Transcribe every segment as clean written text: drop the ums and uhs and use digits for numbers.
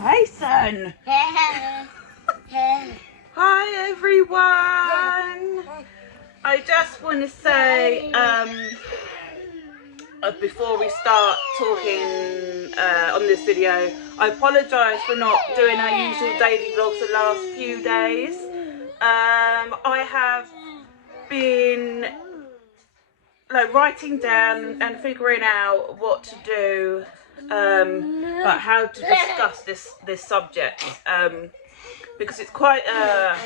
Mason! Hi everyone! I just want to say before we start talking on this video, I apologise for not doing our usual daily vlogs the last few days. I have been writing down and figuring out what to do, like how to discuss this subject, because it's quite a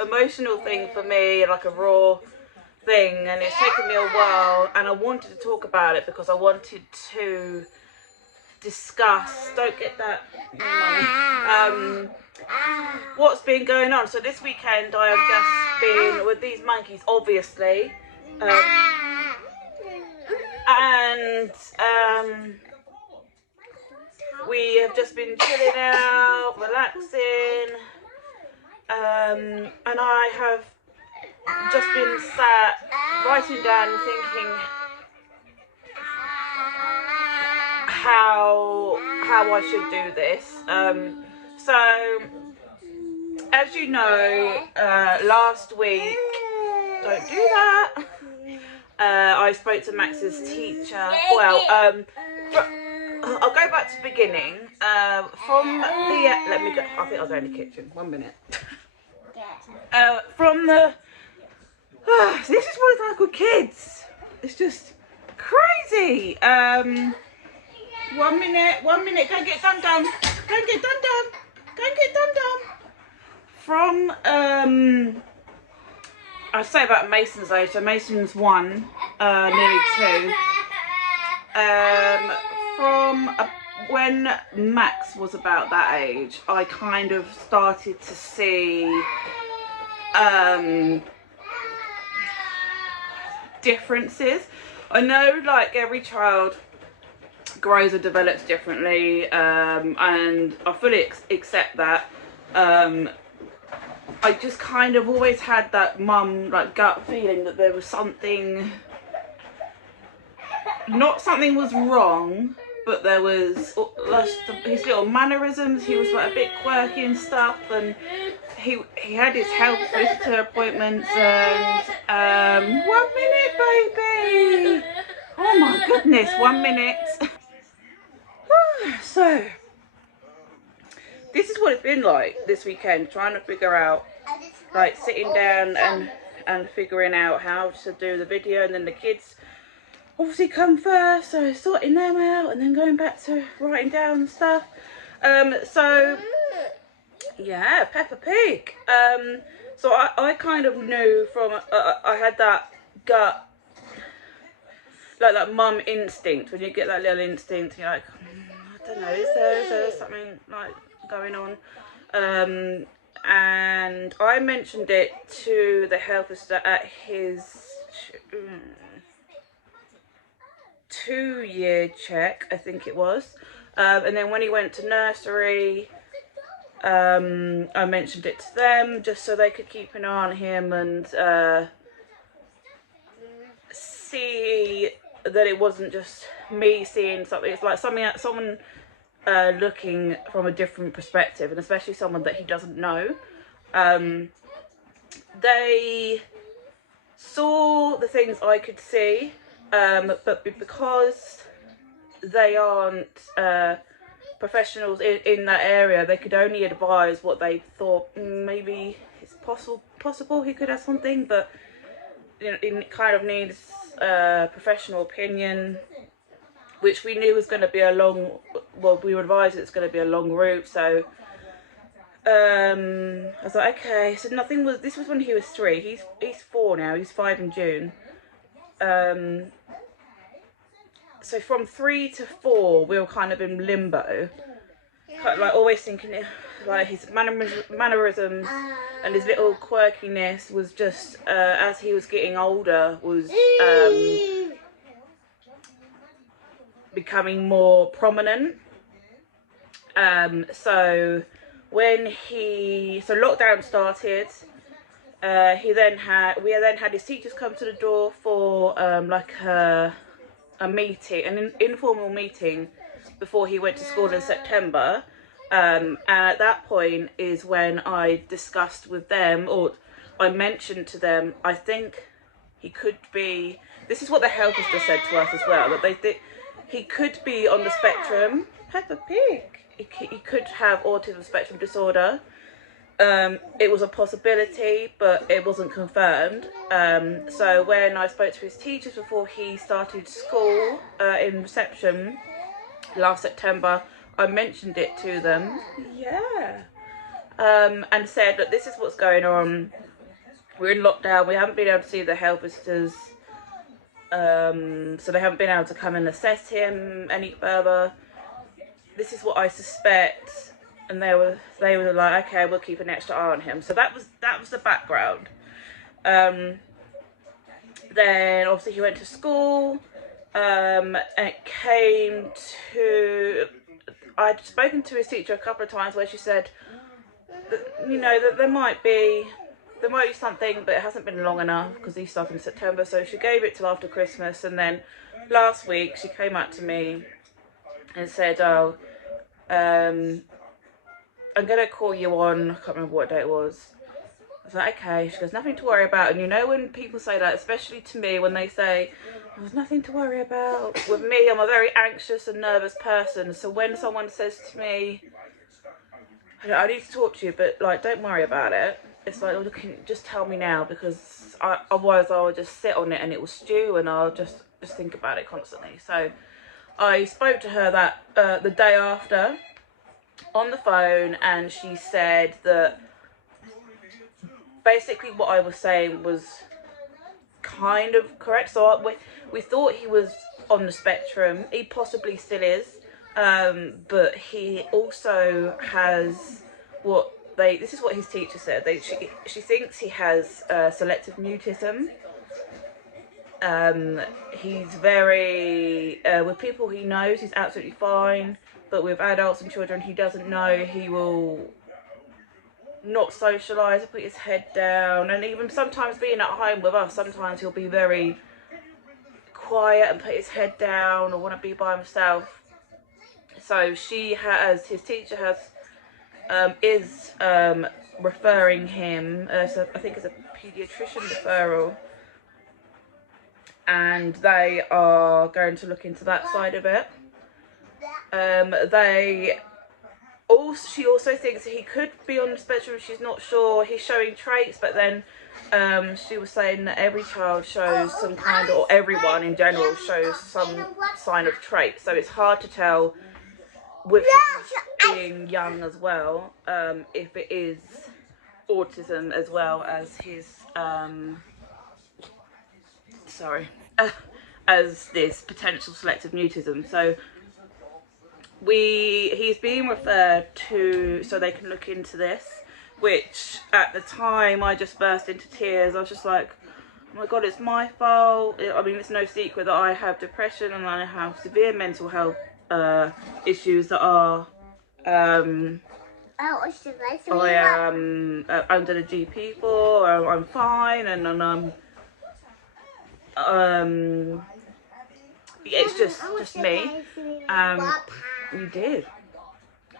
emotional thing for me, like a raw thing, and it's taken me a while, and I wanted to talk about it because I wanted to discuss, don't get that money, what's been going on. So this weekend I have just been with these monkeys, obviously, and we have just been chilling out, relaxing, and I have just been sat writing down and thinking how I should do this. So as you know, last week, don't do that, I spoke to Max's teacher. Well, I'll go back to the beginning. From the let me go. I think I'll go in the kitchen. 1 minute. From the this is what it's like with kids. It's just crazy. 1 minute. Go and get done. Go and get done. From I'd say about Mason's age. So Mason's 1, nearly 2. From when Max was about that age, I kind of started to see differences. I know, like, every child grows and develops differently, and I fully accept that. I just kind of always had that mum, like, gut feeling that there was something, not something was wrong, but there was his little mannerisms. He was like a bit quirky and stuff, and he had his health visitor appointments, and 1 minute, baby. Oh my goodness, 1 minute. So this is what it's been like this weekend, trying to figure out, like, sitting down and figuring out how to do the video, and then the kids obviously come first, so sorting them out and then going back to writing down stuff. So yeah, Peppa Pig. So I kind of knew from I had that gut, like that mum instinct. When you get that little instinct, you're like, I don't know, is there something like going on? And I mentioned it to the health visitor at his 2-year check, I think it was, and then when he went to nursery, I mentioned it to them just so they could keep an eye on him and see that it wasn't just me seeing something. It's like someone looking from a different perspective, and especially someone that he doesn't know. They saw the things I could see, but because they aren't professionals in that area, they could only advise what they thought. Maybe it's possible he could have something, but it kind of needs professional opinion, which we knew was going to be a long, well, we were advised it's going to be a long route. So I was like, okay. So nothing was. This was when he was 3. He's 4 now. He's 5 in June. So from 3 to 4, we were kind of in limbo. Like always thinking, like his mannerisms and his little quirkiness was just as he was getting older was becoming more prominent. So when lockdown started, we then had his teachers come to the door for like a meeting, an informal meeting before he went to school in September. And at that point is when I discussed with them, or I mentioned to them, I think he could be, this is what the helpers just said to us as well, that they think he could be on the spectrum. Peppa Pig. He could have autism spectrum disorder. It was a possibility, but it wasn't confirmed. So when I spoke to his teachers before he started school in reception last September, I mentioned it to them. Yeah. And said that this is what's going on. We're in lockdown. We haven't been able to see the health visitors. So they haven't been able to come and assess him any further. This is what I suspect. And they were like, okay, we'll keep an extra eye on him. So that was the background. Then obviously he went to school. And it came to, I'd spoken to his teacher a couple of times where she said that, you know, that there might be something, but it hasn't been long enough because he started in September. So she gave it till after Christmas. And then last week she came up to me and said, oh, I'm going to call you on, I can't remember what day it was. I was like, okay. She goes, nothing to worry about. And you know when people say that, especially to me, when they say, there's nothing to worry about. With me, I'm a very anxious and nervous person. So when someone says to me, I need to talk to you, but like, don't worry about it. It's like, look, just tell me now, because otherwise I'll just sit on it and it will stew and I'll just think about it constantly. So I spoke to her that the day after on the phone, and she said that basically what I was saying was kind of correct. So we thought he was on the spectrum. He possibly still is, but he also has this is what his teacher said. She thinks he has selective mutism. He's very with people he knows he's absolutely fine, but with adults and children he doesn't know, he will not socialise, put his head down, and even sometimes being at home with us, sometimes he'll be very quiet and put his head down or want to be by himself. So his teacher is referring him, so I think it's a paediatrician referral, and they are going to look into that side of it. She also thinks he could be on the spectrum. She's not sure. He's showing traits, but then she was saying that every child shows some kind, or everyone in general shows some sign of trait. So it's hard to tell with him being young as well, if it is autism as well as his as this potential selective mutism. So he's being referred to so they can look into this, which at the time I just burst into tears. I was just like, oh my god, it's my fault. I mean, it's no secret that I have depression and I have severe mental health issues that are I am under the GP for. I'm fine, and it's just me. You did.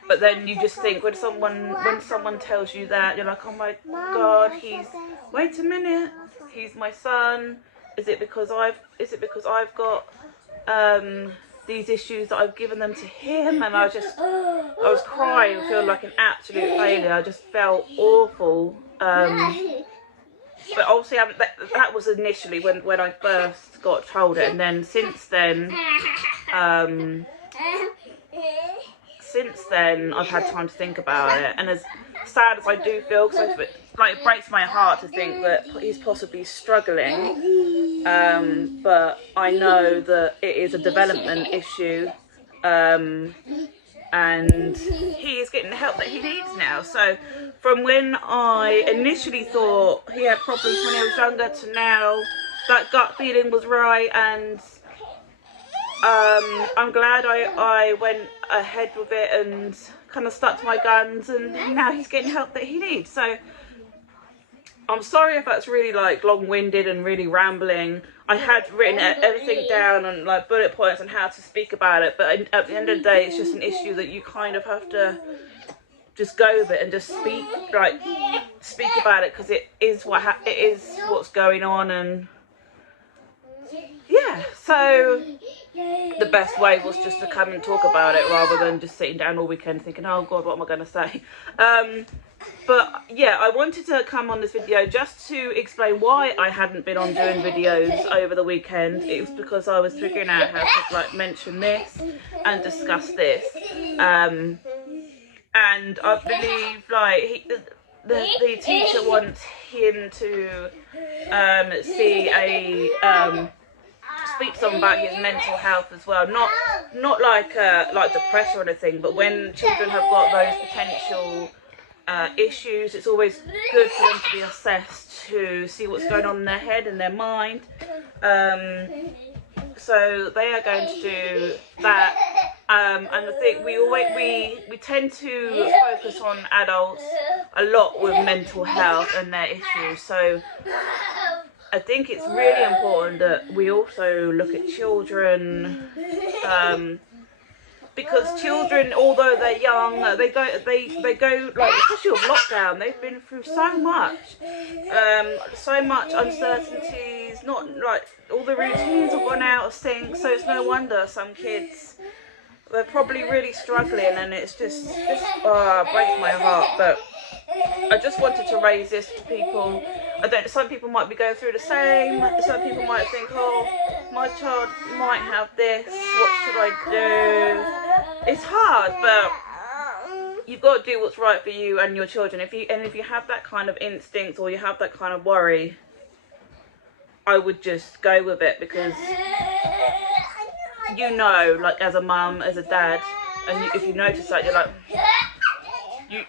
But then you just think when someone tells you that, you're like, oh my god, wait a minute, he's my son. Is it because I've got these issues that I've given them to him? And I was crying, feeling like an absolute failure. I just felt awful. But obviously that was initially when I first got told it, and then since then since then I've had time to think about it, and as sad as I do feel, because it breaks my heart to think that he's possibly struggling, but I know that it is a development issue, and he is getting the help that he needs now. So from when I initially thought he had problems when he was younger to now, that gut feeling was right, and I'm glad I went ahead with it and kind of stuck to my guns, and now he's getting help that he needs. So I'm sorry if that's really like long-winded and really rambling. I had written everything down and like bullet points on how to speak about it, but at the end of the day, it's just an issue that you kind of have to just go with it and just speak about it, because it is what's going on. And yeah, so the best way was just to come and talk about it, rather than just sitting down all weekend thinking, oh God, what am I going to say? But yeah, I wanted to come on this video just to explain why I hadn't been on doing videos over the weekend. It was because I was figuring out how to like mention this and discuss this. And I believe like the teacher wants him to see speak to someone about his mental health as well, not like depression or anything, but when children have got those potential issues, it's always good for them to be assessed to see what's going on in their head and their mind. So they are going to do that, and I think we tend to focus on adults a lot with mental health and their issues. So I think it's really important that we also look at children, because children, although they're young, they go like, especially with lockdown, they've been through so much uncertainties. Not like all the routines have gone out of sync, so it's no wonder some kids, they're probably really struggling, and it's just breaks my heart. But I just wanted to raise this to people. Some people might be going through the same. Some people might think, oh, my child might have this, what should I do? It's hard, but you've got to do what's right for you and your children. If you have that kind of instinct, or you have that kind of worry, I would just go with it, because you know, like as a mum, as a dad, and if you notice that, you're like,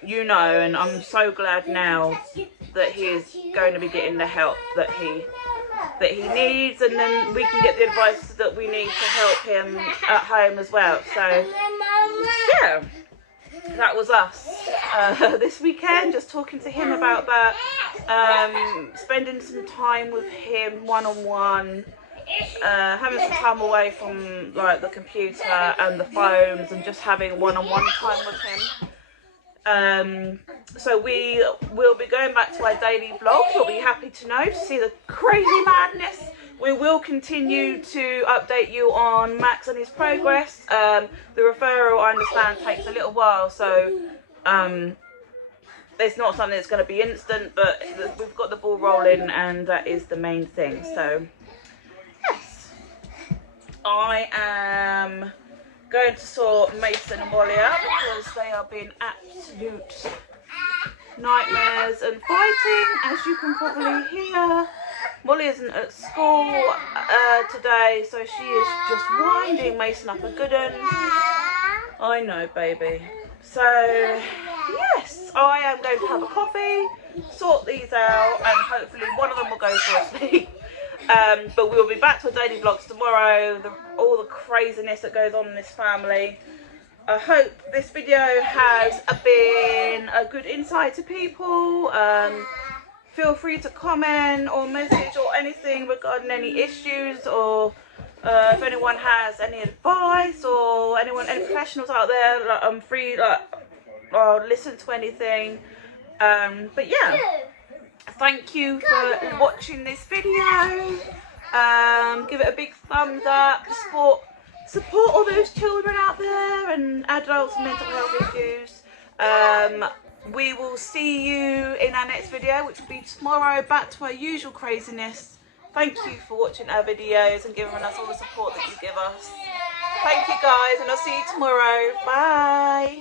you know. And I'm so glad now that he is going to be getting the help that he needs, and then we can get the advice that we need to help him at home as well. So yeah, that was us this weekend, just talking to him about that, spending some time with him one-on-one, having some time away from like the computer and the phones, and just having one-on-one time with him. So we will be going back to our daily vlogs. You'll be happy to know, to see the crazy madness. We will continue to update you on Max and his progress. The referral, I understand, takes a little while, so it's not something that's going to be instant, but we've got the ball rolling, and that is the main thing. So yes, I am going to sort Mason and Molly out, because they are being absolute nightmares and fighting, as you can probably hear. Molly isn't at school today, so she is just winding Mason up a good one. I know, baby. So yes, I am going to have a coffee, sort these out, and hopefully one of them will go for a sleep. But we'll be back to our daily vlogs tomorrow, all the craziness that goes on in this family. I hope this video has been a good insight to people. Feel free to comment or message or anything regarding any issues, or if anyone has any advice, or any professionals out there, like, I'm free, like, I'll listen to anything. But yeah, thank you for watching this video. Give it a big thumbs up. Support all those children out there and adults with mental health issues. We will see you in our next video, which will be tomorrow, back to our usual craziness. Thank you for watching our videos and giving us all the support that you give us. Thank you guys, and I'll see you tomorrow. Bye.